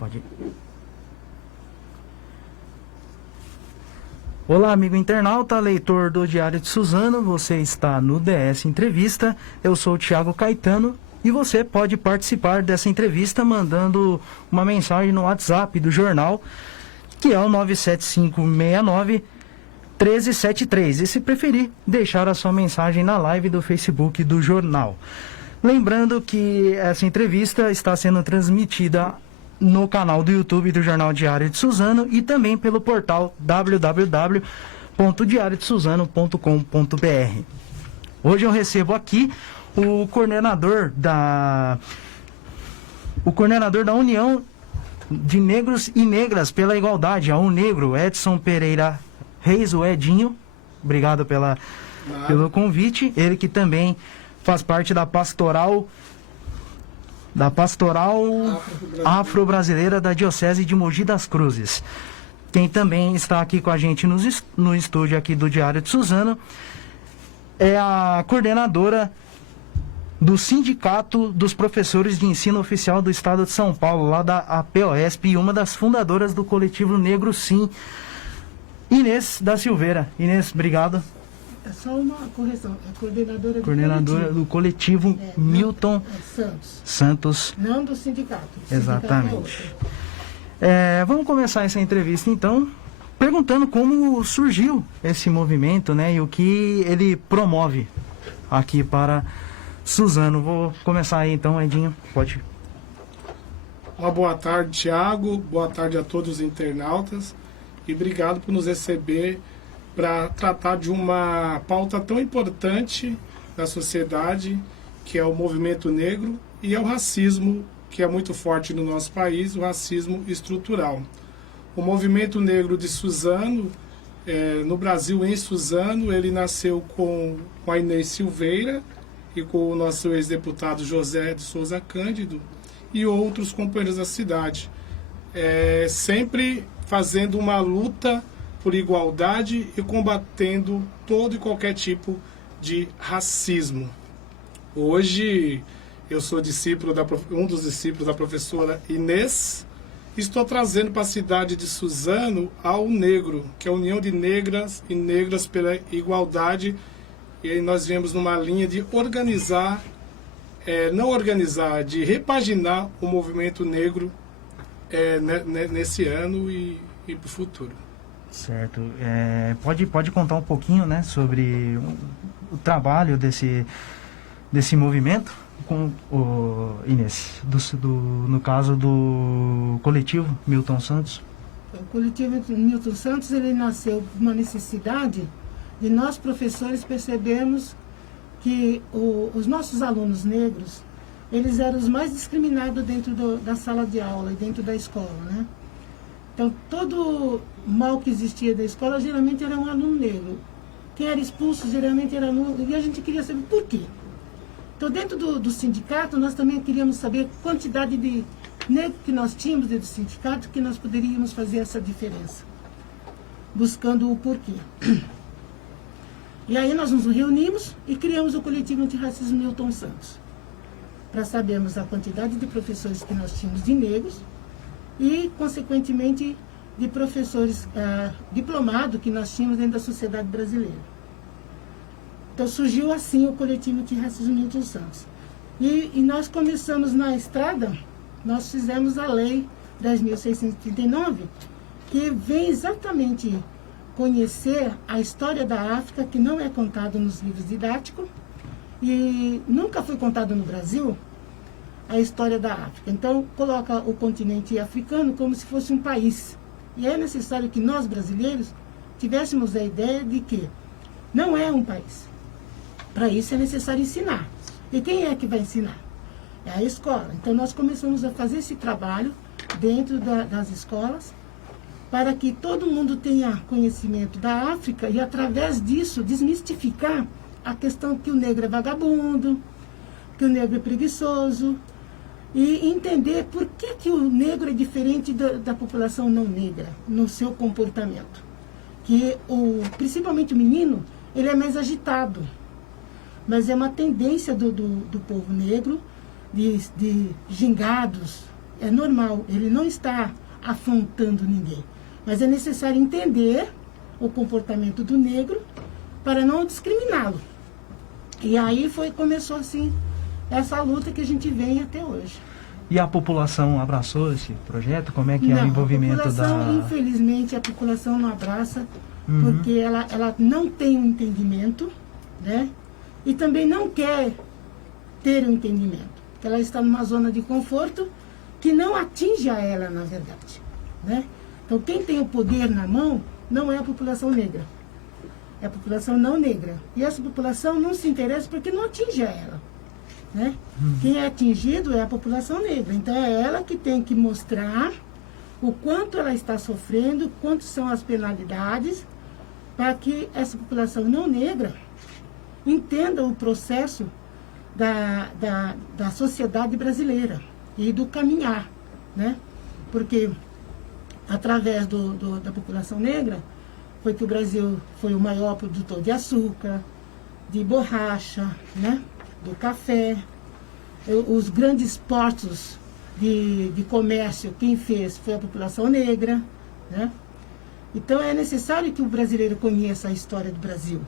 Pode ir. Olá, amigo internauta, leitor do Diário de Suzano, você está no DS Entrevista, eu sou o Thiago Caetano e você pode participar dessa entrevista mandando uma mensagem no WhatsApp do jornal, que é o 97569-1373, e se preferir, deixar a sua mensagem na live do Facebook do jornal. Lembrando que essa entrevista está sendo transmitida no canal do YouTube do Jornal Diário de Suzano e também pelo portal www.diariodesuzano.com.br. Hoje eu recebo aqui o coordenador da União de Negros e Negras pela Igualdade, a UNEGRO, Edson Pereira Reis, o Edinho. Obrigado pelo convite. Ele que também faz parte da pastoral afro-brasileira da Diocese de Mogi das Cruzes. Quem também está aqui com a gente no estúdio aqui do Diário de Suzano é a coordenadora do Sindicato dos Professores de Ensino Oficial do Estado de São Paulo, lá da APOESP, e uma das fundadoras do coletivo Negro Sim, Inês da Silveira. Inês, obrigado. É só uma correção, é coordenadora do coletivo Milton Santos. Não do sindicato. Exatamente. Vamos começar essa entrevista então perguntando como surgiu esse movimento, né, e o que ele promove aqui para Suzano. Vou começar aí então, Edinho, pode. Uma boa tarde, Thiago, boa tarde a todos os internautas e obrigado por nos receber para tratar de uma pauta tão importante da sociedade, que é o movimento negro e é o racismo, que é muito forte no nosso país, o racismo estrutural. O movimento negro de Suzano, no Brasil, em Suzano, ele nasceu com a Inês Silveira e com o nosso ex-deputado José de Souza Cândido e outros companheiros da cidade, sempre fazendo uma luta por igualdade e combatendo todo e qualquer tipo de racismo. Hoje eu sou um dos discípulos da professora Inês. Estou trazendo para a cidade de Suzano a UNEGRO, que é a União de Negras e Negras pela Igualdade. E aí nós viemos numa linha de organizar, de repaginar o movimento negro nesse ano e para o futuro. Certo. Pode contar um pouquinho, né, sobre o trabalho desse movimento, com o Inês, no caso do coletivo Milton Santos? O coletivo Milton Santos, ele nasceu por uma necessidade de nós professores percebermos que os nossos alunos negros, eles eram os mais discriminados dentro da sala de aula e dentro da escola, né? Então, todo mal que existia da escola, geralmente era um aluno negro. Quem era expulso, geralmente era aluno, e a gente queria saber por quê. Então, dentro do sindicato, nós também queríamos saber a quantidade de negros que nós tínhamos dentro do sindicato, que nós poderíamos fazer essa diferença, buscando o porquê. E aí nós nos reunimos e criamos o coletivo antirracismo Milton Santos, para sabermos a quantidade de professores que nós tínhamos de negros, e, consequentemente, de professores diplomados que nós tínhamos dentro da sociedade brasileira. Então, surgiu assim o coletivo Antirracismo Milton Santos. E nós começamos na estrada, nós fizemos a Lei 10.639, que vem exatamente conhecer a história da África, que não é contada nos livros didáticos, e nunca foi contado no Brasil, a história da África. Então, coloca o continente africano como se fosse um país. E é necessário que nós, brasileiros, tivéssemos a ideia de que não é um país. Para isso é necessário ensinar. E quem é que vai ensinar? É a escola. Então, nós começamos a fazer esse trabalho dentro das escolas, para que todo mundo tenha conhecimento da África e, através disso, desmistificar a questão que o negro é vagabundo, que o negro é preguiçoso, e entender por que o negro é diferente da população não negra no seu comportamento. Que principalmente o menino, ele é mais agitado, mas é uma tendência do povo negro de gingados, é normal, ele não está afrontando ninguém. Mas é necessário entender o comportamento do negro para não discriminá-lo. E aí começou assim essa luta que a gente vem até hoje. E a população abraçou esse projeto? Como é que é o envolvimento a população, infelizmente, a população não abraça, porque ela não tem um entendimento, né? E também não quer ter um entendimento. Porque ela está numa zona de conforto que não atinge a ela, na verdade, né? Então, quem tem o poder na mão não é a população negra. É a população não negra. E essa população não se interessa porque não atinge a ela, né? Quem é atingido é a população negra. Então, é ela que tem que mostrar o quanto ela está sofrendo, quantas são as penalidades, para que essa população não negra entenda o processo da sociedade brasileira e do caminhar, né? Porque através da população negra foi que o Brasil foi o maior produtor de açúcar, de borracha, né? Do café, os grandes portos de comércio, quem fez foi a população negra, né? Então é necessário que o brasileiro conheça a história do Brasil,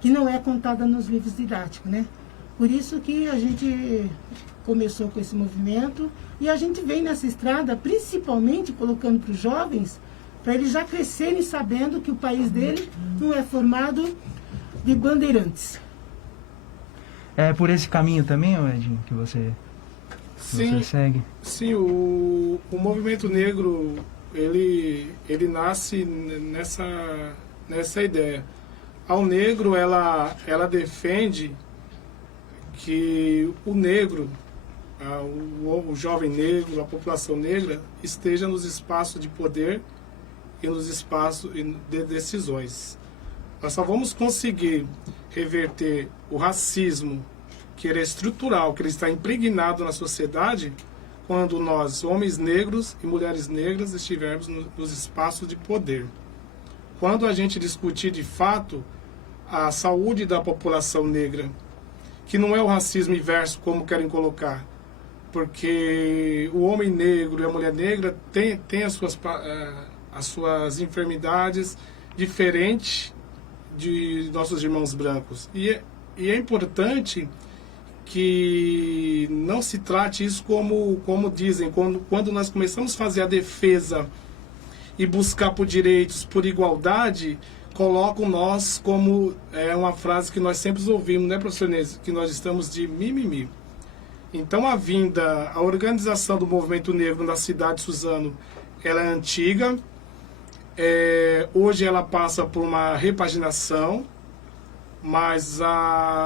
que não é contada nos livros didáticos, né? Por isso que a gente começou com esse movimento e a gente vem nessa estrada principalmente colocando para os jovens, para eles já crescerem sabendo que o país dele não é formado de bandeirantes. É por esse caminho também, Edinho, que você segue? Sim, o movimento negro, ele nasce nessa ideia. Ao negro, ela defende que o negro, o jovem negro, a população negra, esteja nos espaços de poder e nos espaços de decisões. Nós só vamos conseguir reverter o racismo, que ele é estrutural, que ele está impregnado na sociedade, quando nós, homens negros e mulheres negras, estivermos nos espaços de poder. Quando a gente discutir de fato a saúde da população negra, que não é o racismo inverso como querem colocar, porque o homem negro e a mulher negra têm as suas enfermidades diferentes de nossos irmãos brancos. E é importante que não se trate isso como dizem, quando nós começamos a fazer a defesa e buscar por direitos, por igualdade, colocam nós como uma frase que nós sempre ouvimos, né, professor Inês? Que nós estamos de mimimi. Então a organização do movimento negro na cidade de Suzano, ela é antiga. Hoje ela passa por uma repaginação, mas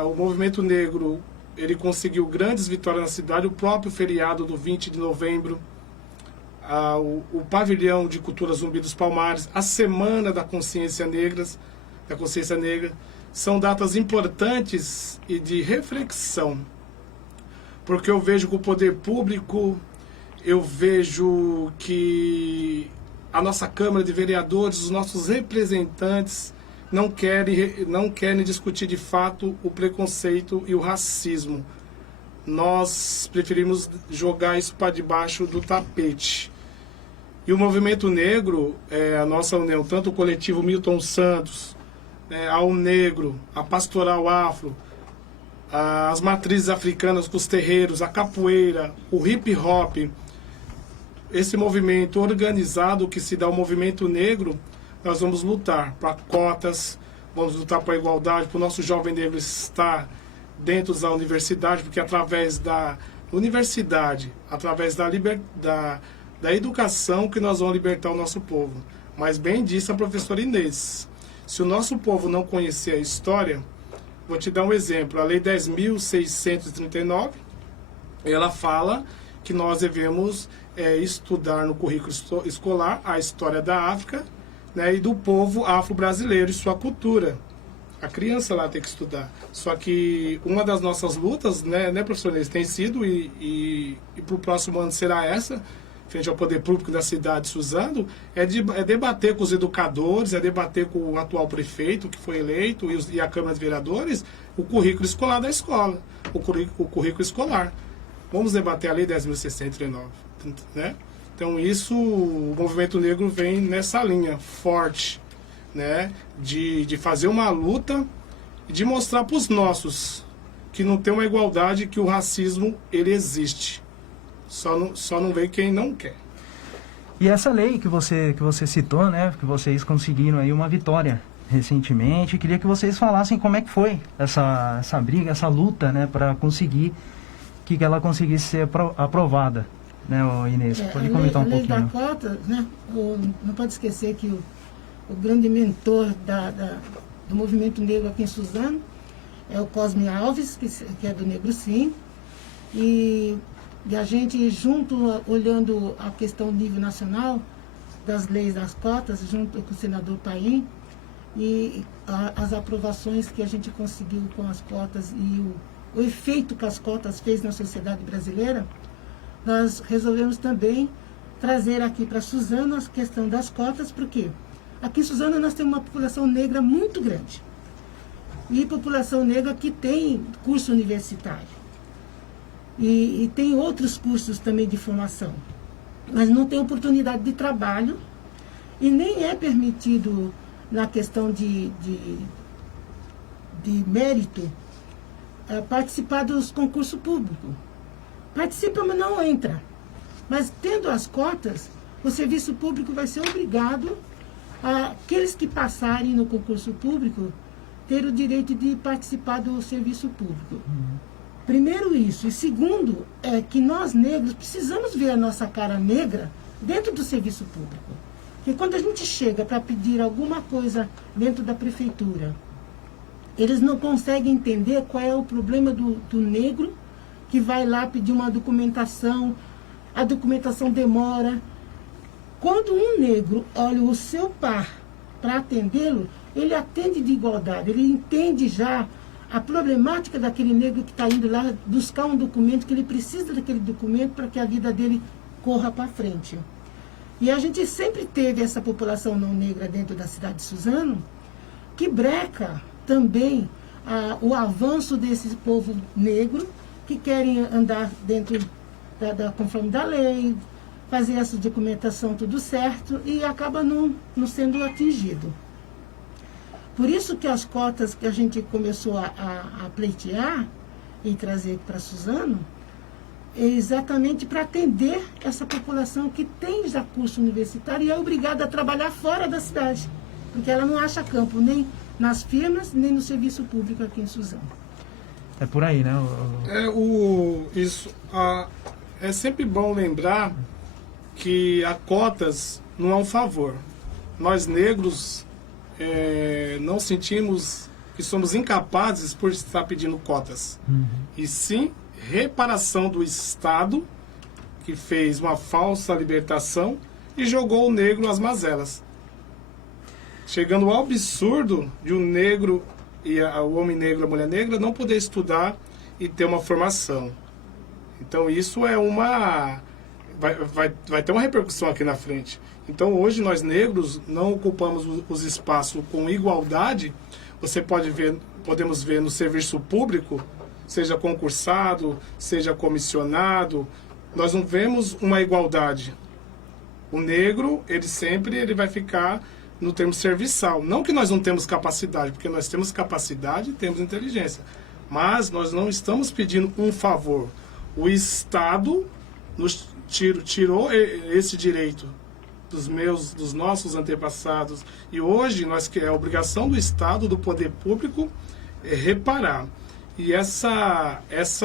o movimento negro, ele conseguiu grandes vitórias na cidade. O próprio feriado do 20 de novembro, o pavilhão de cultura Zumbi dos Palmares, a Semana da Consciência Negra, são datas importantes e de reflexão, porque eu vejo que o poder público, eu vejo que a nossa Câmara de Vereadores, os nossos representantes não querem discutir de fato o preconceito e o racismo. Nós preferimos jogar isso para debaixo do tapete. E o movimento negro, a nossa união, tanto o coletivo Milton Santos, a Negro, a Pastoral Afro, as matrizes africanas com os terreiros, a capoeira, o hip hop, esse movimento organizado que se dá ao movimento negro, nós vamos lutar para cotas, vamos lutar para a igualdade, para o nosso jovem negro estar dentro da universidade, porque através da universidade, através da educação, que nós vamos libertar o nosso povo. Mas bem disse a professora Inês, se o nosso povo não conhecer a história, vou te dar um exemplo, a Lei 10.639, ela fala que nós devemos estudar no currículo escolar a história da África, né, e do povo afro-brasileiro e sua cultura. A criança lá tem que estudar. Só que uma das nossas lutas, né professor Inês, tem sido, e para o próximo ano será essa, frente ao poder público da cidade de Suzano, é debater com os educadores, é debater com o atual prefeito que foi eleito e a Câmara de Vereadores, o currículo escolar da escola, o currículo escolar. vamos debater a Lei 10.639, né? Então isso, o movimento negro vem nessa linha forte, né? De fazer uma luta e de mostrar para os nossos que não tem uma igualdade, que o racismo ele existe. Só não vem quem não quer. E essa lei que você citou, né, que vocês conseguiram aí uma vitória recentemente, queria que vocês falassem como é que foi essa briga, essa luta, né, para conseguir que ela conseguisse ser aprovada, né, Inês? Pode comentar um pouquinho. A lei da cota, né, não pode esquecer que o grande mentor do movimento negro aqui em Suzano é o Cosme Alves, que é do Negro Sim, e a gente junto, olhando a questão nível nacional das leis das cotas, junto com o senador Paim, e as aprovações que a gente conseguiu com as cotas e o efeito que as cotas fez na sociedade brasileira, nós resolvemos também trazer aqui para Suzano a questão das cotas, porque aqui em Suzano nós temos uma população negra muito grande. E população negra que tem curso universitário. E tem outros cursos também de formação. Mas não tem oportunidade de trabalho e nem é permitido, na questão de mérito, participar dos concursos públicos. Participa, mas não entra. Mas tendo as cotas, o serviço público vai ser obrigado aqueles que passarem no concurso público ter o direito de participar do serviço público. Primeiro isso. E segundo, é que nós negros precisamos ver a nossa cara negra dentro do serviço público. Porque quando a gente chega para pedir alguma coisa dentro da prefeitura, eles não conseguem entender qual é o problema do negro que vai lá pedir uma documentação, a documentação demora. Quando um negro olha o seu par para atendê-lo, ele atende de igualdade, ele entende já a problemática daquele negro que está indo lá buscar um documento, que ele precisa daquele documento para que a vida dele corra para frente. E a gente sempre teve essa população não negra dentro da cidade de Suzano, que breca também o avanço desse povo negro, que querem andar dentro conforme da lei, fazer essa documentação tudo certo, e acaba não sendo atingido. Por isso que as cotas que a gente começou a pleitear e trazer para Suzano, é exatamente para atender essa população que tem já curso universitário e é obrigada a trabalhar fora da cidade, porque ela não acha campo nem nas firmas, nem no serviço público aqui em Suzano. É por aí, né? É sempre bom lembrar que a cotas não é um favor. Nós negros não sentimos que somos incapazes por estar pedindo cotas. E sim reparação do Estado, que fez uma falsa libertação e jogou o negro às mazelas. Chegando ao absurdo de um negro e o homem negro, a mulher negra, não poder estudar e ter uma formação. Então isso é vai ter uma repercussão aqui na frente. Então hoje nós negros não ocupamos os espaços com igualdade. Podemos ver no serviço público, seja concursado, seja comissionado, nós não vemos uma igualdade. O negro, ele vai ficar no termo serviçal. Não que nós não temos capacidade, porque nós temos capacidade e temos inteligência. Mas nós não estamos pedindo um favor. O Estado nos tirou esse direito dos nossos antepassados. E hoje é a obrigação do Estado, do poder público, reparar. E essa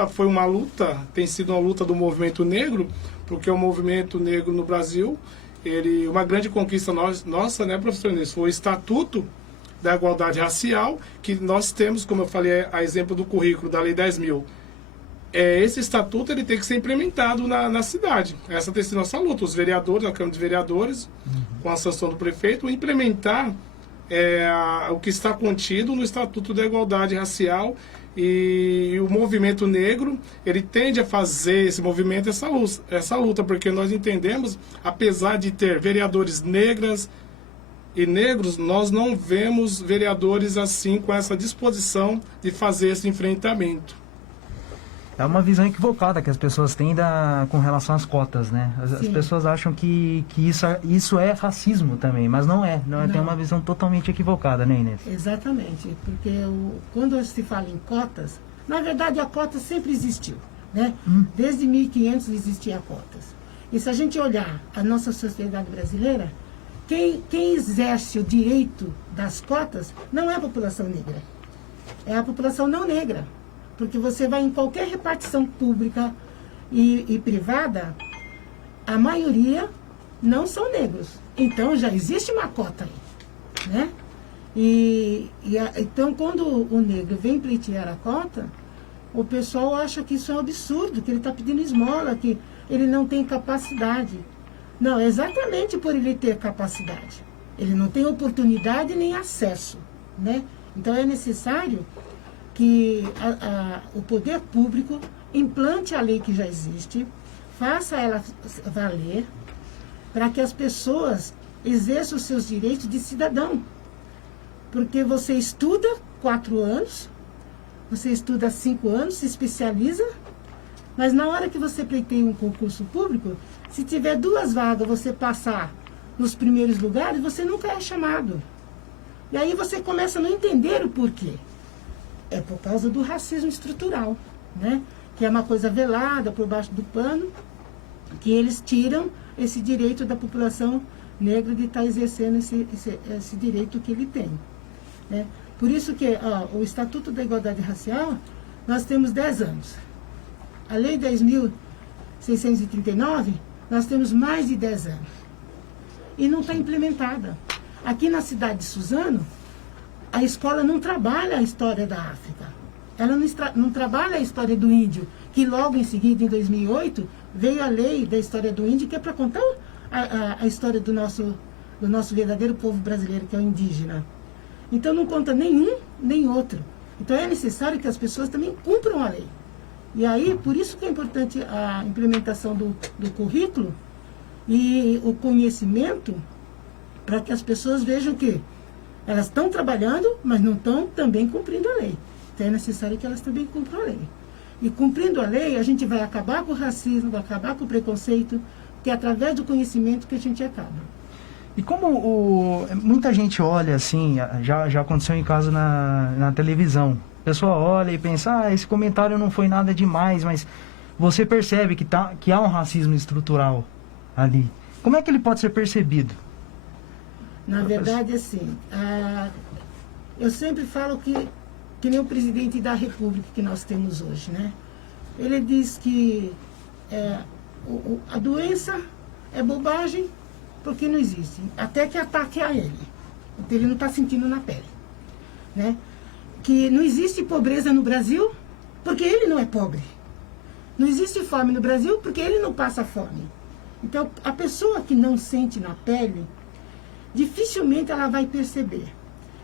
foi uma luta, tem sido uma luta do movimento negro, porque o movimento negro no Brasil, uma grande conquista nossa, né, professor Inês, foi o Estatuto da Igualdade Racial, que nós temos, como eu falei, a exemplo do currículo da Lei 10.000. Esse estatuto ele tem que ser implementado na cidade. Essa tem sido nossa luta. Os vereadores, a Câmara de Vereadores, com a sanção do prefeito, implementar o que está contido no Estatuto da Igualdade Racial. E o movimento negro, ele tende a fazer esse movimento, essa luta, porque nós entendemos, apesar de ter vereadores negras e negros, nós não vemos vereadores assim com essa disposição de fazer esse enfrentamento. É uma visão equivocada que as pessoas têm com relação às cotas, né? As Sim. pessoas acham que isso é racismo também, mas não é. Não. Tem uma visão totalmente equivocada, né, Inês? Exatamente, porque quando se fala em cotas, na verdade a cota sempre existiu, né? Desde 1500 existia cotas. E se a gente olhar a nossa sociedade brasileira, quem exerce o direito das cotas não é a população negra, é a população não negra. Porque você vai em qualquer repartição pública e privada, a maioria não são negros. Então já existe uma cota aí, né? Então quando o negro vem pleitear a cota, o pessoal acha que isso é um absurdo, que ele está pedindo esmola, que ele não tem capacidade. Não, é exatamente por ele ter capacidade. Ele não tem oportunidade nem acesso, né? Então é necessário que o poder público implante a lei que já existe, faça ela valer, para que as pessoas exerçam os seus direitos de cidadão. Porque você estuda 4 anos, você estuda 5 anos, se especializa, mas na hora que você pleiteia um concurso público, se tiver 2 vagas, você passar nos primeiros lugares, você nunca é chamado. E aí você começa a não entender o porquê. É por causa do racismo estrutural, né? Que é uma coisa velada por baixo do pano, que eles tiram esse direito da população negra de estar exercendo esse direito que ele tem, né? Por isso que o Estatuto da Igualdade Racial, nós temos 10 anos. A Lei 10.639, nós temos mais de 10 anos. E não está implementada. Aqui na cidade de Suzano, a escola não trabalha a história da África. Ela não trabalha a história do índio, que logo em seguida, em 2008, veio a lei da história do índio, que é para contar a história do nosso verdadeiro povo brasileiro, que é o indígena. Então não conta nenhum nem outro. Então é necessário que as pessoas também cumpram a lei. E aí, por isso que é importante a implementação do currículo e o conhecimento, para que as pessoas vejam que elas estão trabalhando, mas não estão também cumprindo a lei. Então é necessário que elas também cumpram a lei. E cumprindo a lei, a gente vai acabar com o racismo, vai acabar com o preconceito, que é através do conhecimento que a gente acaba. E como muita gente olha assim, já aconteceu em caso na televisão, a pessoa olha e pensa, esse comentário não foi nada demais, mas você percebe que há um racismo estrutural ali. Como é que ele pode ser percebido? Na verdade, assim, eu sempre falo que nem o presidente da República que nós temos hoje, né? Ele diz que a doença é bobagem porque não existe, até que ataque a ele. Então, ele não está sentindo na pele, né? Que não existe pobreza no Brasil porque ele não é pobre. Não existe fome no Brasil porque ele não passa fome. Então, a pessoa que não sente na pele, dificilmente ela vai perceber.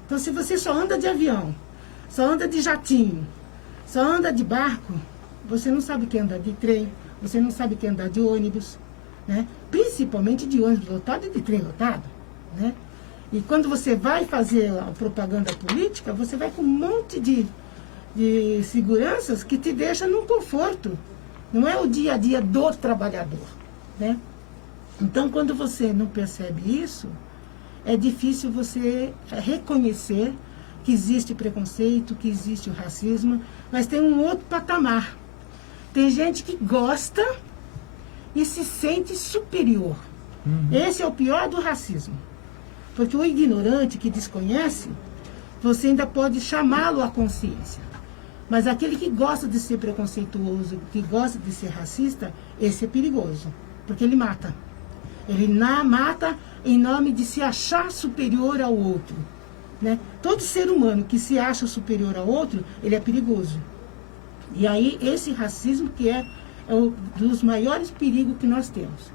Então, se você só anda de avião, só anda de jatinho, só anda de barco, você não sabe o que é andar de trem, você não sabe o que é andar de ônibus, né? Principalmente de ônibus lotado e de trem lotado, né? E quando você vai fazer a propaganda política, você vai com um monte de seguranças que te deixam num conforto. Não é o dia a dia do trabalhador, né? Então, quando você não percebe isso, é difícil você reconhecer que existe preconceito, que existe o racismo, mas tem um outro patamar. Tem gente que gosta e se sente superior. Esse é o pior do racismo. Porque o ignorante que desconhece, você ainda pode chamá-lo à consciência. Mas aquele que gosta de ser preconceituoso, que gosta de ser racista, esse é perigoso. Porque ele mata. Ele mata em nome de se achar superior ao outro, né? Todo ser humano que se acha superior ao outro, ele é perigoso. E aí esse racismo que é um dos maiores perigos que nós temos.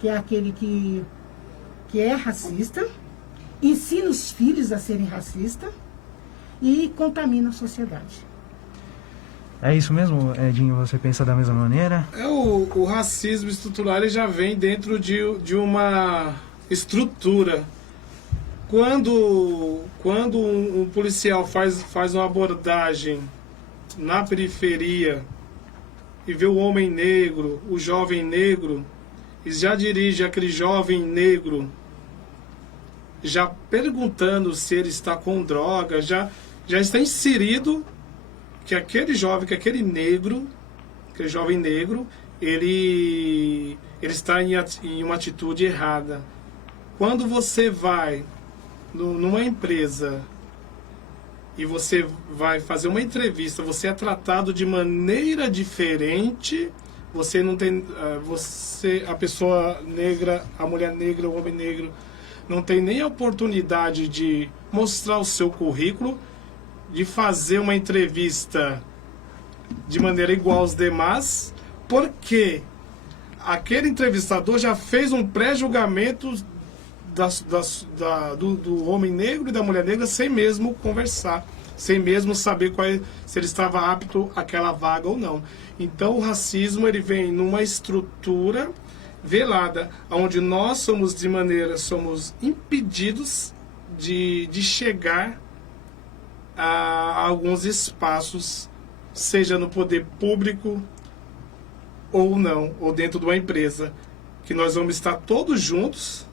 Que é aquele que é racista, ensina os filhos a serem racistas e contamina a sociedade. É isso mesmo, Edinho? Você pensa da mesma maneira? O racismo estrutural ele já vem dentro de uma estrutura. Quando um policial faz uma abordagem na periferia e vê o homem negro, o jovem negro, e já dirige aquele jovem negro, já perguntando se ele está com droga, já está inserido que aquele jovem, que aquele jovem negro, ele está em uma atitude errada. Quando você vai numa empresa e você vai fazer uma entrevista, você é tratado de maneira diferente, você não tem, a pessoa negra, a mulher negra, o homem negro, não tem nem a oportunidade de mostrar o seu currículo, de fazer uma entrevista de maneira igual aos demais, porque aquele entrevistador já fez um pré-julgamento do homem negro e da mulher negra sem mesmo conversar, sem mesmo saber se ele estava apto àquela vaga ou não. Então o racismo ele vem numa estrutura velada, onde nós somos impedidos de chegar a alguns espaços, seja no poder público ou não, ou dentro de uma empresa, que nós vamos estar todos juntos.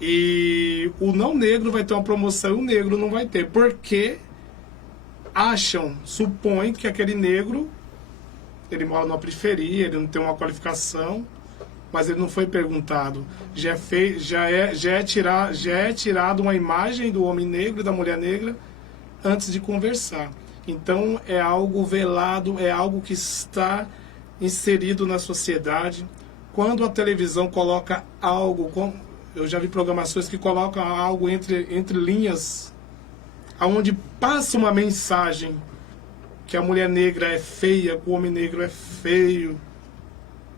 E o não negro vai ter uma promoção e o negro não vai ter, porque supõem que aquele negro, ele mora numa periferia, ele não tem uma qualificação, mas ele não foi perguntado. Já é tirado uma imagem do homem negro e da mulher negra antes de conversar. Então é algo velado, é algo que está inserido na sociedade. Quando a televisão coloca algo, eu já vi programações que colocam algo entre linhas, onde passa uma mensagem que a mulher negra é feia, que o homem negro é feio,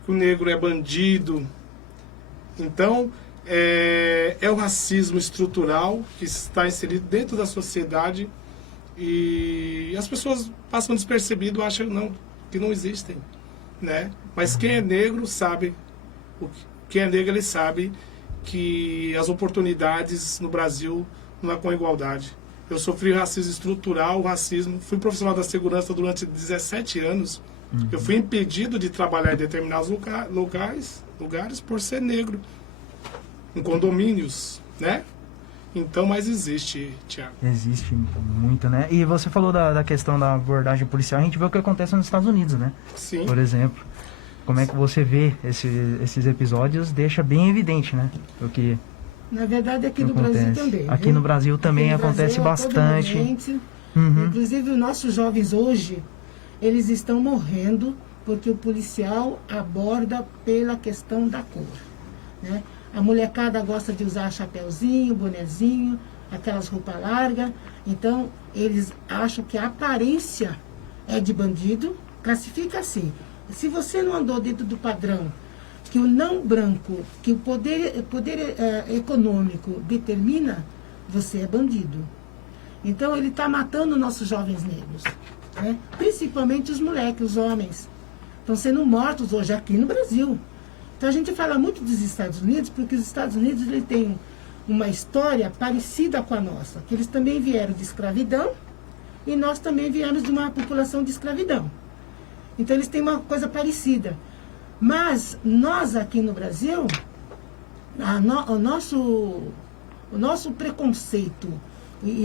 que o negro é bandido. Então, é o racismo estrutural que está inserido dentro da sociedade e as pessoas passam despercebido, acham que não existem, né? Mas quem é negro sabe, quem é negro ele sabe que as oportunidades no Brasil não é com igualdade. Eu sofri racismo estrutural, fui profissional da segurança durante 17 anos. Eu fui impedido de trabalhar em determinados lugares por ser negro, em condomínios, né? Então, mas existe, Thiago. Existe muito, né? E você falou da questão da abordagem policial, a gente vê o que acontece nos Estados Unidos, né? Sim. Por exemplo. Como é que você vê esses episódios, deixa bem evidente, né? O que na verdade, aqui no acontece. Brasil também. Aqui viu? no Brasil também no acontece Brasil, bastante. Inclusive, os nossos jovens hoje, eles estão morrendo porque o policial aborda pela questão da cor, né? A molecada gosta de usar chapéuzinho, bonezinho, aquelas roupas largas. Então, eles acham que a aparência é de bandido, classifica assim. Se você não andou dentro do padrão que o não branco, que o poder econômico determina, você é bandido. Então, ele está matando nossos jovens negros, né? Principalmente os moleques, os homens. Estão sendo mortos hoje aqui no Brasil. Então, a gente fala muito dos Estados Unidos, porque os Estados Unidos ele tem uma história parecida com a nossa, que eles também vieram de escravidão e nós também viemos de uma população de escravidão. Então, eles têm uma coisa parecida. Mas nós aqui no Brasil, o nosso preconceito e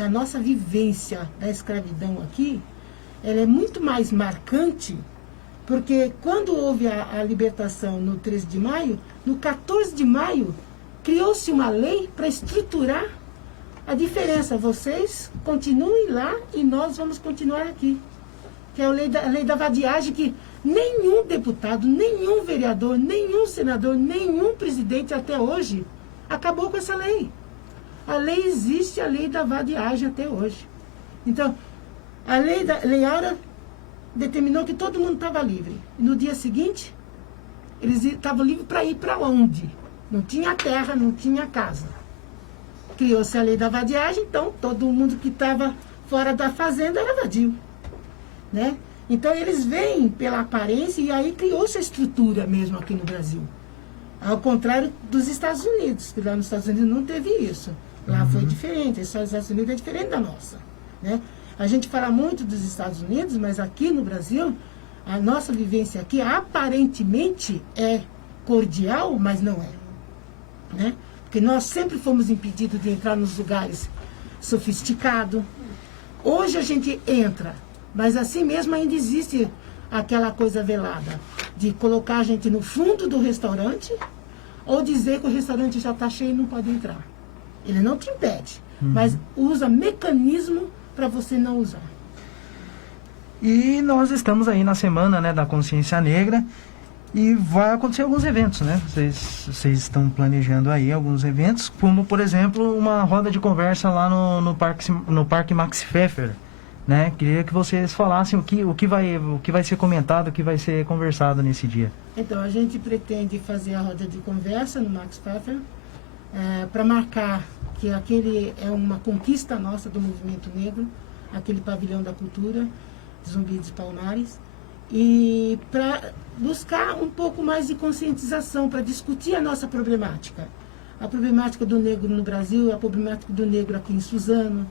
a nossa vivência da escravidão aqui, ela é muito mais marcante, porque quando houve a libertação no 13 de maio, no 14 de maio, criou-se uma lei para estruturar a diferença. Vocês continuem lá e nós vamos continuar aqui. Que é a lei da vadiagem, que nenhum deputado, nenhum vereador, nenhum senador, nenhum presidente até hoje acabou com essa lei. A lei existe, a lei da vadiagem até hoje. Então, a lei Áurea determinou que todo mundo estava livre. E no dia seguinte, eles estavam livres para ir para onde? Não tinha terra, não tinha casa. Criou-se a lei da vadiagem, então todo mundo que estava fora da fazenda era vadio, né? Então eles veem pela aparência e aí criou-se a estrutura mesmo aqui no Brasil. Ao contrário dos Estados Unidos, que lá nos Estados Unidos não teve isso. Lá foi diferente, os Estados Unidos é diferente da nossa, né? A gente fala muito dos Estados Unidos, mas aqui no Brasil, A nossa vivência aqui aparentemente é cordial, mas não é. Né? Porque nós sempre fomos impedidos de entrar nos lugares sofisticados. Hoje a gente entra, mas assim mesmo ainda existe aquela coisa velada de colocar a gente no fundo do restaurante ou dizer que o restaurante já está cheio e não pode entrar. Ele não te impede, mas usa mecanismo para você não usar. E nós estamos aí na semana, né, da Consciência Negra e vai acontecer alguns eventos, né? Vocês estão planejando aí alguns eventos, como por exemplo uma roda de conversa lá no Parque Max Pfeffer, né? Queria que vocês falassem o que vai ser comentado, o que vai ser conversado nesse dia. Então, a gente pretende fazer a roda de conversa no Max Pfeffer para marcar que aquele é uma conquista nossa do movimento negro, aquele pavilhão da cultura, Zumbi dos Palmares, e para buscar um pouco mais de conscientização, para discutir a nossa problemática. A problemática do negro no Brasil, a problemática do negro aqui em Suzano.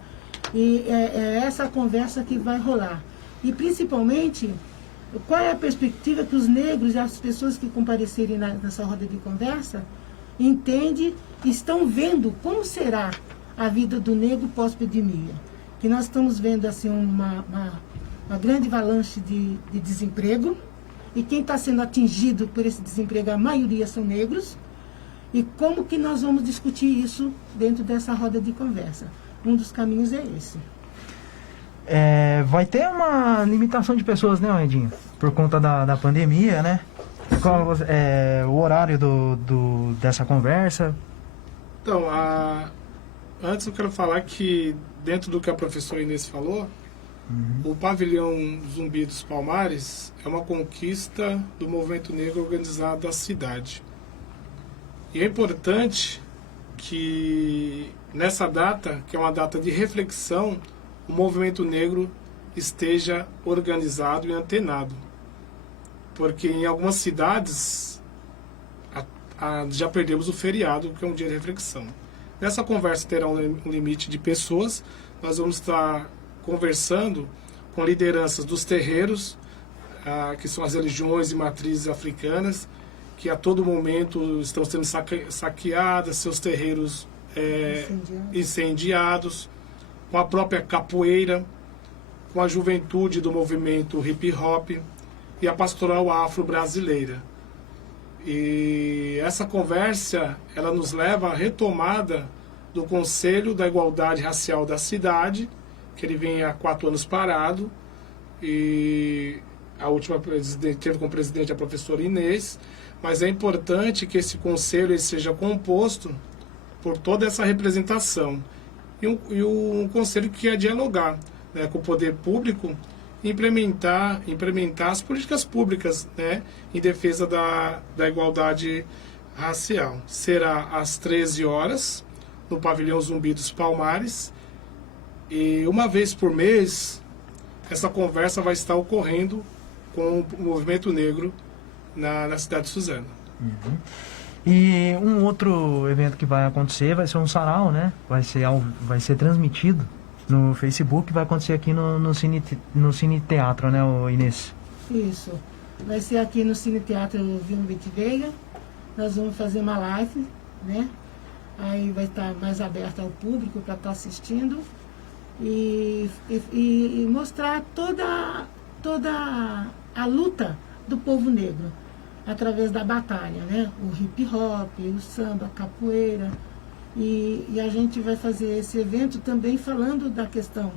E é essa conversa que vai rolar. E principalmente, qual é a perspectiva que os negros e as pessoas que comparecerem nessa roda de conversa entendem, estão vendo como será a vida do negro pós-pandemia. Que nós estamos vendo assim uma grande avalanche de desemprego, e quem está sendo atingido por esse desemprego, a maioria são negros, e como que nós vamos discutir isso dentro dessa roda de conversa. Um dos caminhos é esse. Vai ter uma limitação de pessoas, né, Edinho? Por conta da pandemia, né? Qual o horário dessa conversa? Então, antes eu quero falar que, dentro do que a professora Inês falou, o pavilhão Zumbi dos Palmares é uma conquista do movimento negro organizado da cidade. E é importante que nessa data, que é uma data de reflexão, o movimento negro esteja organizado e antenado. Porque em algumas cidades já perdemos o feriado, que é um dia de reflexão. Nessa conversa terá um limite de pessoas. Nós vamos estar conversando com lideranças dos terreiros, que são as religiões e matrizes africanas, que a todo momento estão sendo saqueadas, seus terreiros incendiados, com a própria capoeira, com a juventude do movimento hip hop e a pastoral afro-brasileira. E essa conversa, ela nos leva à retomada do Conselho da Igualdade Racial da cidade, que ele vem há 4 anos parado, e a última teve como presidente a professora Inês, mas é importante que esse conselho ele seja composto por toda essa representação, e um conselho que quer dialogar, né, com o poder público e implementar as políticas públicas, né, em defesa da igualdade racial. Será às 13 horas, no pavilhão Zumbi dos Palmares, e uma vez por mês, essa conversa vai estar ocorrendo com o movimento negro na cidade de Suzano. E um outro evento que vai acontecer vai ser um sarau, né? Vai ser transmitido no Facebook, vai acontecer aqui no Cine Teatro, né, Inês? Isso. Vai ser aqui no Cine Teatro Vilma Veiga. Nós vamos fazer uma live, né? Aí vai estar mais aberta ao público para estar assistindo. E mostrar toda a luta do povo negro através da batalha, né? O hip hop, o samba, a capoeira, e a gente vai fazer esse evento também falando da questão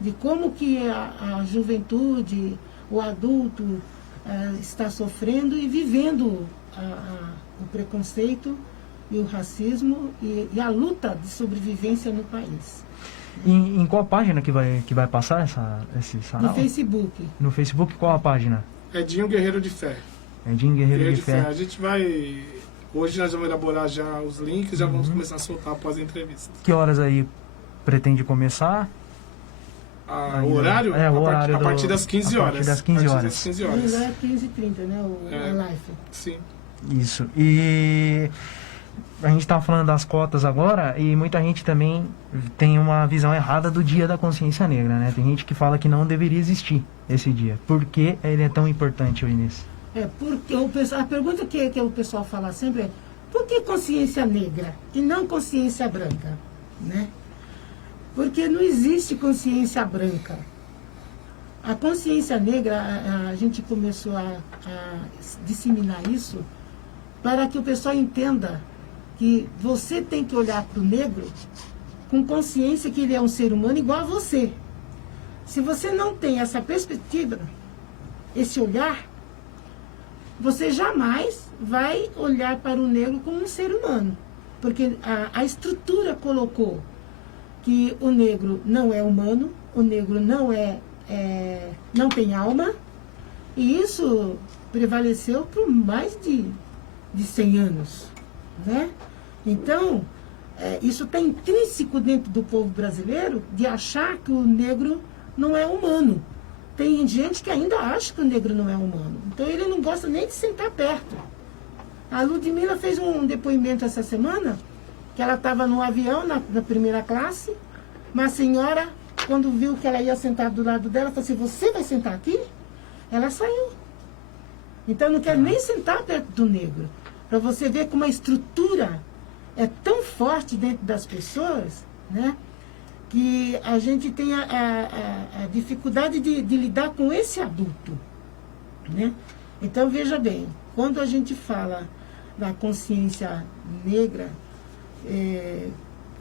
de como que a juventude, o adulto está sofrendo e vivendo o preconceito e o racismo e a luta de sobrevivência no país. Em qual página que vai passar esse sarau? No Facebook. No Facebook, qual a página? Edinho Guerreiro de Fé. Edinho Guerreiro de Fé. A gente vai... Hoje nós vamos elaborar já os links, já vamos começar a soltar após a entrevista. Que horas aí pretende começar? O horário? O horário a partir das 15 horas. A partir das 15 horas. No lugar é 15h30, né? A live. Sim. Isso. E a gente está falando das cotas agora e muita gente também tem uma visão errada do Dia da Consciência Negra, né? Tem gente que fala que não deveria existir esse dia. Por que ele é tão importante, Inês? Porque a pergunta que o pessoal fala sempre é: por que consciência negra e não consciência branca, né? Porque não existe consciência branca. A consciência negra, a gente começou a disseminar isso para que o pessoal entenda que você tem que olhar para o negro com consciência que ele é um ser humano igual a você. Se você não tem essa perspectiva, esse olhar, você jamais vai olhar para o negro como um ser humano. Porque a estrutura colocou que o negro não é humano, o negro não tem alma, e isso prevaleceu por mais de 100 anos, né? Então, isso está intrínseco dentro do povo brasileiro de achar que o negro não é humano. Tem gente que ainda acha que o negro não é humano. Então, ele não gosta nem de sentar perto. A Ludmila fez um depoimento essa semana, que ela estava no avião, na primeira classe. Uma senhora, quando viu que ela ia sentar do lado dela, falou assim: você vai sentar aqui? Ela saiu. Então, não quer nem sentar perto do negro. Para você ver como a estrutura é tão forte dentro das pessoas, né? Que a gente tem a dificuldade de lidar com esse adulto, né? Então, veja bem, quando a gente fala da consciência negra,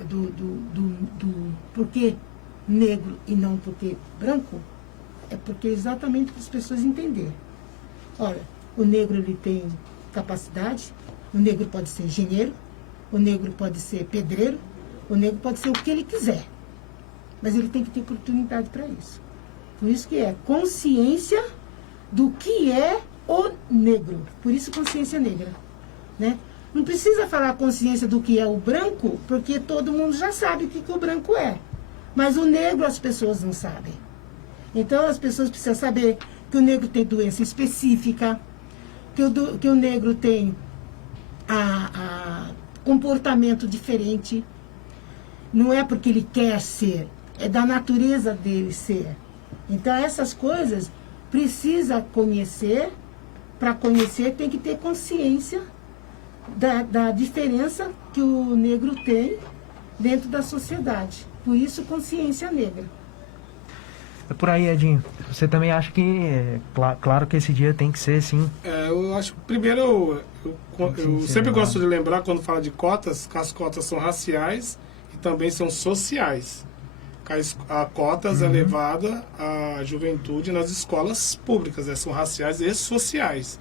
do porquê negro e não porquê branco, é porque exatamente para as pessoas entenderem. Olha, o negro ele tem capacidade, o negro pode ser engenheiro, o negro pode ser pedreiro, o negro pode ser o que ele quiser. Mas ele tem que ter oportunidade para isso. Por isso que é consciência do que é o negro. Por isso consciência negra, né? Não precisa falar consciência do que é o branco, porque todo mundo já sabe o que o branco é. Mas o negro as pessoas não sabem. Então as pessoas precisam saber que o negro tem doença específica, que o negro tem comportamento diferente. Não é porque ele quer ser, é da natureza dele ser. Então essas coisas precisa conhecer. Para conhecer tem que ter consciência da diferença que o negro tem dentro da sociedade. Por isso, consciência negra. É por aí, Edinho. Você também acha que, claro que esse dia tem que ser, sim? Eu acho que, primeiro, eu sempre gosto de lembrar, quando fala de cotas, que as cotas são raciais e também são sociais. A cotas é levada à juventude nas escolas públicas, são raciais e sociais.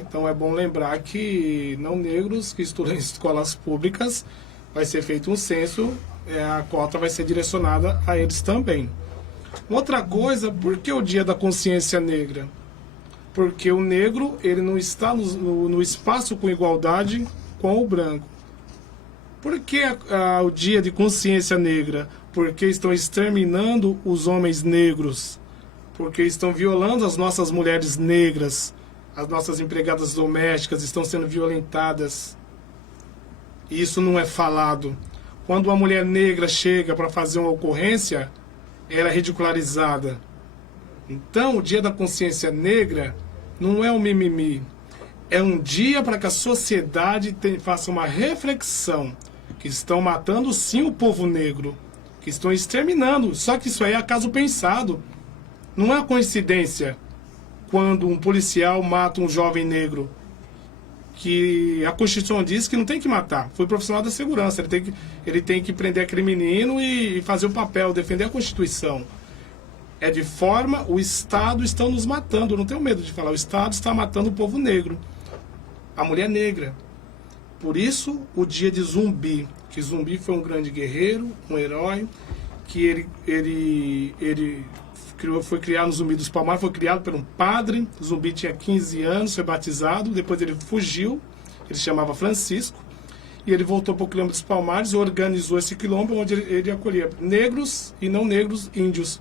Então é bom lembrar que não negros que estudam em escolas públicas, vai ser feito um censo, a cota vai ser direcionada a eles também. Outra coisa, por que o Dia da Consciência Negra? Porque o negro ele não está no espaço com igualdade com o branco. Por que o Dia de Consciência Negra? Porque estão exterminando os homens negros, porque estão violando as nossas mulheres negras, as nossas empregadas domésticas estão sendo violentadas. E isso não é falado. Quando uma mulher negra chega para fazer uma ocorrência, ela é ridicularizada. Então, o Dia da Consciência Negra não é um mimimi. É um dia para que a sociedade faça uma reflexão. Que estão matando sim o povo negro. Que estão exterminando. Só que isso aí é acaso pensado. Não é coincidência quando um policial mata um jovem negro. Que a Constituição diz que não tem que matar. Foi profissional da segurança. Ele tem que prender aquele menino e fazer o papel, defender a Constituição. É de forma, o Estado está nos matando. Eu não tenho medo de falar. O Estado está matando o povo negro. A mulher negra. Por isso, o dia de Zumbi. Que Zumbi foi um grande guerreiro, um herói. Que ele foi criado no Zumbi dos Palmares, foi criado por um padre. Zumbi tinha 15 anos, foi batizado, depois ele fugiu, ele se chamava Francisco, e ele voltou para o quilombo dos Palmares, organizou esse quilombo, onde ele acolhia negros e não negros índios,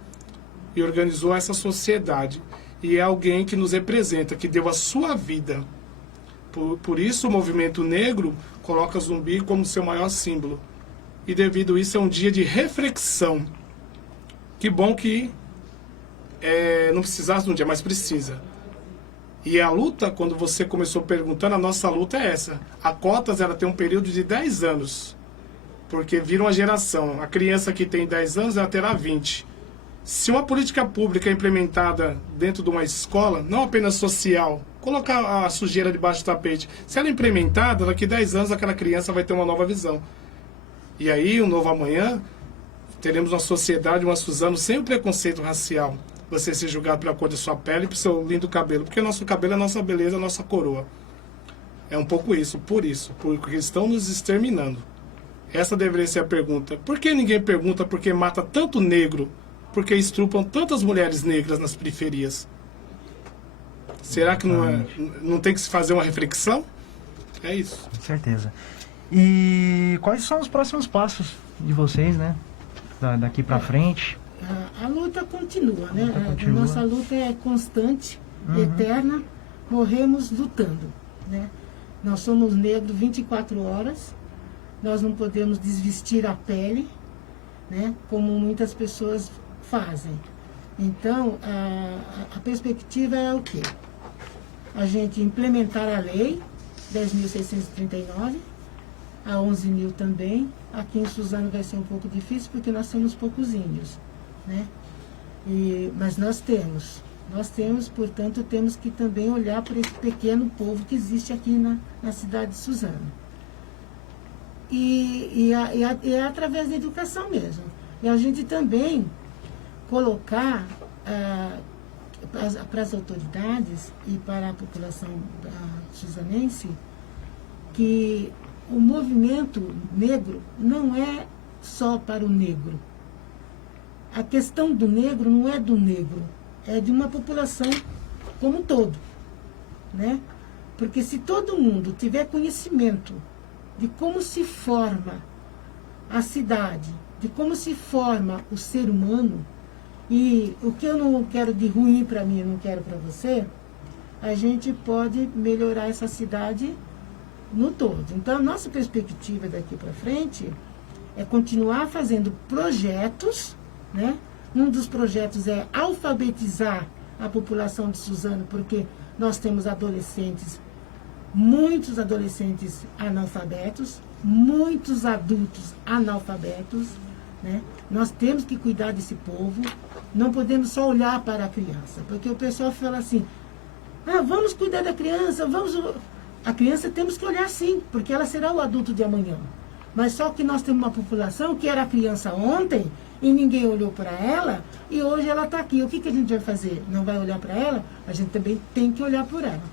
e organizou essa sociedade. E é alguém que nos representa, que deu a sua vida Por isso o movimento negro coloca Zumbi como seu maior símbolo. E devido a isso é um dia de reflexão. Que bom que não precisasse de um dia, mas precisa. E a luta, quando você começou perguntando, a nossa luta é essa. A Cotas, ela tem um período de 10 anos. Porque vira uma geração. A criança que tem 10 anos, ela terá 20. Se uma política pública é implementada dentro de uma escola, não apenas social, colocar a sujeira debaixo do tapete, se ela é implementada, daqui a 10 anos aquela criança vai ter uma nova visão. E aí, um novo amanhã, teremos uma sociedade, uma Suzano sem o preconceito racial. Você ser julgado pela cor da sua pele e pelo seu lindo cabelo. Porque o nosso cabelo é a nossa beleza, a nossa coroa. É um pouco isso, porque estão nos exterminando. Essa deveria ser a pergunta. Por que ninguém pergunta por que mata tanto negro? Por que estrupam tantas mulheres negras nas periferias? Será que não tem que se fazer uma reflexão? É isso. Com certeza. E quais são os próximos passos de vocês, né? Daqui para frente? A luta continua, né? Continua. A nossa luta é constante, eterna. Morremos lutando, né? Nós somos negros 24 horas. Nós não podemos desvestir a pele, né? Como muitas pessoas fazem. Então, a perspectiva é o quê? A gente implementar a lei 10.639, a 11.000 também. Aqui em Suzano vai ser um pouco difícil porque nós somos poucos índios, né? Mas nós temos, portanto, temos que também olhar para esse pequeno povo que existe aqui na cidade de Suzano. E é através da educação mesmo. E a gente também colocar para as autoridades e para a população suzanense que o movimento negro não é só para o negro. A questão do negro não é do negro, é de uma população como um todo, né? Porque se todo mundo tiver conhecimento de como se forma a cidade, de como se forma o ser humano, e o que eu não quero de ruim para mim, eu não quero para você, a gente pode melhorar essa cidade no todo. Então, a nossa perspectiva daqui para frente é continuar fazendo projetos, né? Um dos projetos é alfabetizar a população de Suzano, porque nós temos adolescentes, muitos adolescentes analfabetos, muitos adultos analfabetos, né? Nós temos que cuidar desse povo, não podemos só olhar para a criança, porque o pessoal fala assim, vamos cuidar da criança, a criança temos que olhar sim, porque ela será o adulto de amanhã. Mas só que nós temos uma população que era criança ontem e ninguém olhou para ela e hoje ela está aqui. O que a gente vai fazer? Não vai olhar para ela? A gente também tem que olhar por ela,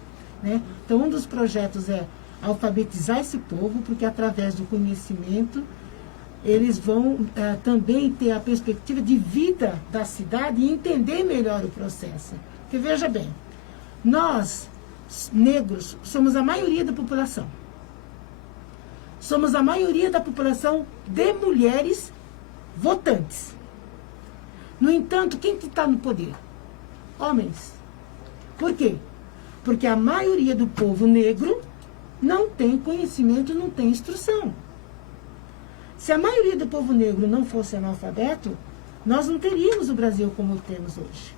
né? Então, um dos projetos é alfabetizar esse povo, porque através do conhecimento eles vão também ter a perspectiva de vida da cidade e entender melhor o processo. Porque veja bem, nós, negros, somos a maioria da população. Somos a maioria da população de mulheres votantes. No entanto, quem que está no poder? Homens. Por quê? Porque a maioria do povo negro não tem conhecimento, não tem instrução. Se a maioria do povo negro não fosse analfabeto, nós não teríamos o Brasil como temos hoje.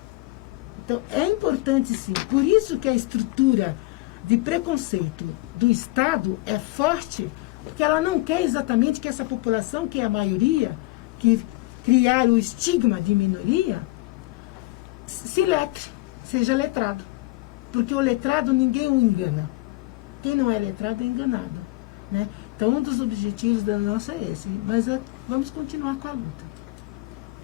Então, é importante sim. Por isso que a estrutura de preconceito do Estado é forte, porque ela não quer exatamente que essa população, que é a maioria, que criar o estigma de minoria, se letre, seja letrado. Porque o letrado ninguém o engana. Quem não é letrado é enganado, né? Então, um dos objetivos da nossa é esse. Mas vamos continuar com a luta.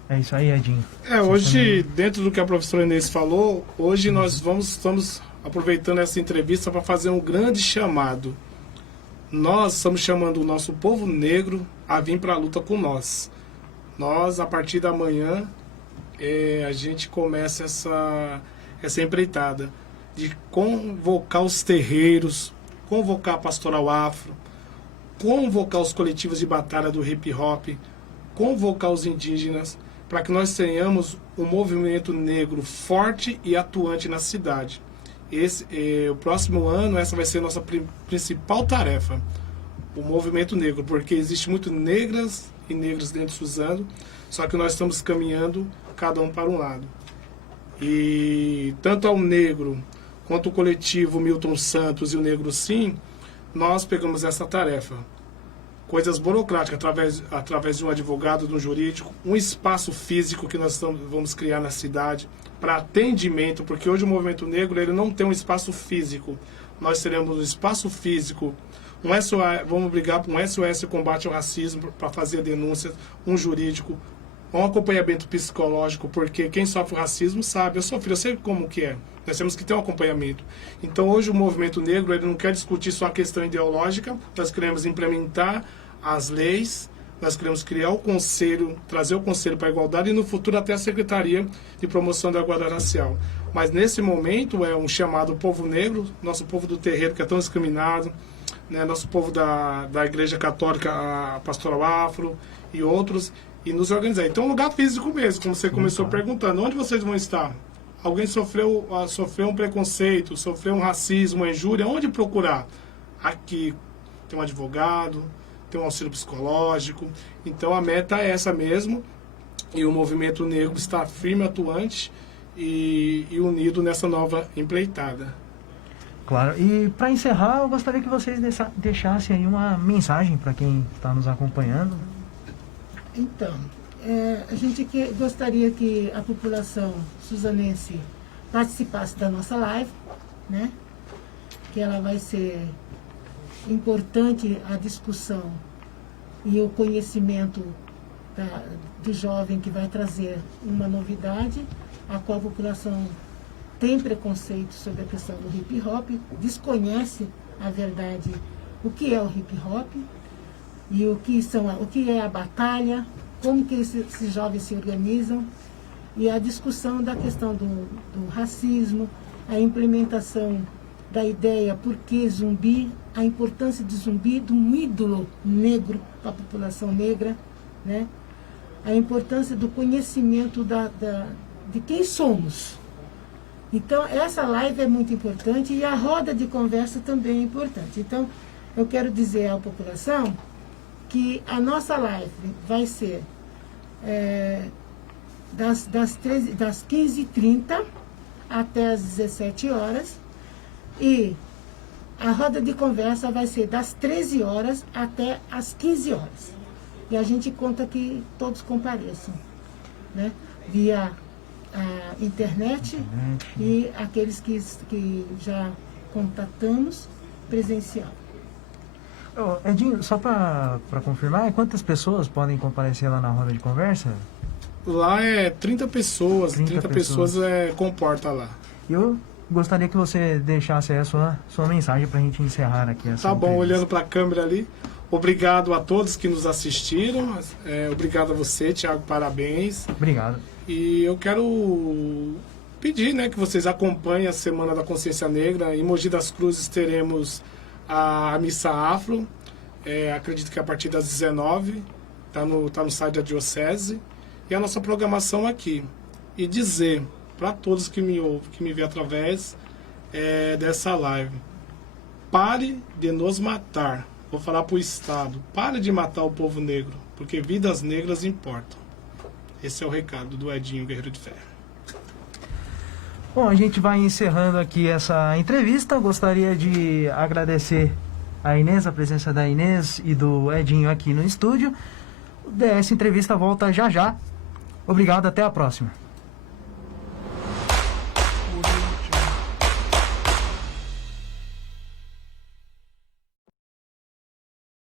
É isso aí, Edinho. Hoje, dentro do que a professora Inês falou, hoje nós estamos aproveitando essa entrevista para fazer um grande chamado. Nós estamos chamando o nosso povo negro a vir para a luta com nós. Nós, a partir da manhã, a gente começa essa empreitada de convocar os terreiros, convocar a Pastoral Afro, convocar os coletivos de batalha do hip hop, convocar os indígenas, para que nós tenhamos um movimento negro forte e atuante na cidade. O próximo ano, essa vai ser a nossa principal tarefa, o movimento negro, porque existe muito negras e negros dentro de Suzano, só que nós estamos caminhando cada um para um lado. E tanto ao negro quanto o coletivo Milton Santos e o Negro Sim, nós pegamos essa tarefa. Coisas burocráticas, através de um advogado, de um jurídico, um espaço físico que nós vamos criar na cidade para atendimento, porque hoje o movimento negro ele não tem um espaço físico. Nós teremos um espaço físico, vamos brigar por um SOS combate ao racismo para fazer denúncias, um jurídico, um acompanhamento psicológico, porque quem sofre o racismo sabe, eu sei como que é. Nós temos que ter um acompanhamento. Então hoje o movimento negro ele não quer discutir só a questão ideológica, nós queremos implementar as leis, nós queremos criar o conselho, trazer o conselho para a igualdade e no futuro até a Secretaria de Promoção da Igualdade Racial. Mas nesse momento é um chamado povo negro, nosso povo do terreiro que é tão discriminado, né, nosso povo da Igreja Católica, a Pastoral Afro e outros, e nos organizar. Então, um lugar físico mesmo, como você começou perguntando. Onde vocês vão estar? Alguém sofreu um preconceito, sofreu um racismo, uma injúria, onde procurar? Aqui tem um advogado, tem um auxílio psicológico. Então, a meta é essa mesmo, e o movimento negro está firme, atuante e unido nessa nova empreitada. Claro, e para encerrar, eu gostaria que vocês deixassem aí uma mensagem para quem está nos acompanhando. Então, a gente gostaria que a população suzanense participasse da nossa live, né? Que ela vai ser importante a discussão e o conhecimento do jovem que vai trazer uma novidade, a qual a população tem preconceito sobre a questão do hip hop, desconhece a verdade, o que é o hip hop e o que é a batalha, como que esses jovens se organizam, e a discussão da questão do racismo, a implementação da ideia por que zumbi, a importância de zumbi, de um ídolo negro para a população negra, né? A importância do conhecimento de quem somos. Então, essa live é muito importante e a roda de conversa também é importante. Então, eu quero dizer à população que a nossa live vai ser das 15h30 até as 17 horas e a roda de conversa vai ser das 13 horas até as 15 horas. E a gente conta que todos compareçam, né? Via a internet e aqueles que já contatamos presencial. Edinho, só para confirmar, quantas pessoas podem comparecer lá na roda de conversa? Lá é 30 pessoas, 30 pessoas comporta lá. Eu gostaria que você deixasse aí a sua mensagem para a gente encerrar aqui essa Tá bom, entrevista. olhando para a câmera ali. Obrigado a todos que nos assistiram. Obrigado a você, Thiago, parabéns. Obrigado. E eu quero pedir, né, que vocês acompanhem a Semana da Consciência Negra. Em Mogi das Cruzes teremos a Missa Afro, acredito que a partir das 19, tá no site da Diocese, e a nossa programação aqui. E dizer para todos que me ouvem, que me vê através dessa live, pare de nos matar. Vou falar para o Estado, pare de matar o povo negro, porque vidas negras importam. Esse é o recado do Edinho Guerreiro de Ferro. Bom, a gente vai encerrando aqui essa entrevista. Eu gostaria de agradecer a Inês, a presença da Inês e do Edinho aqui no estúdio. Essa entrevista volta já já. Obrigado, até a próxima.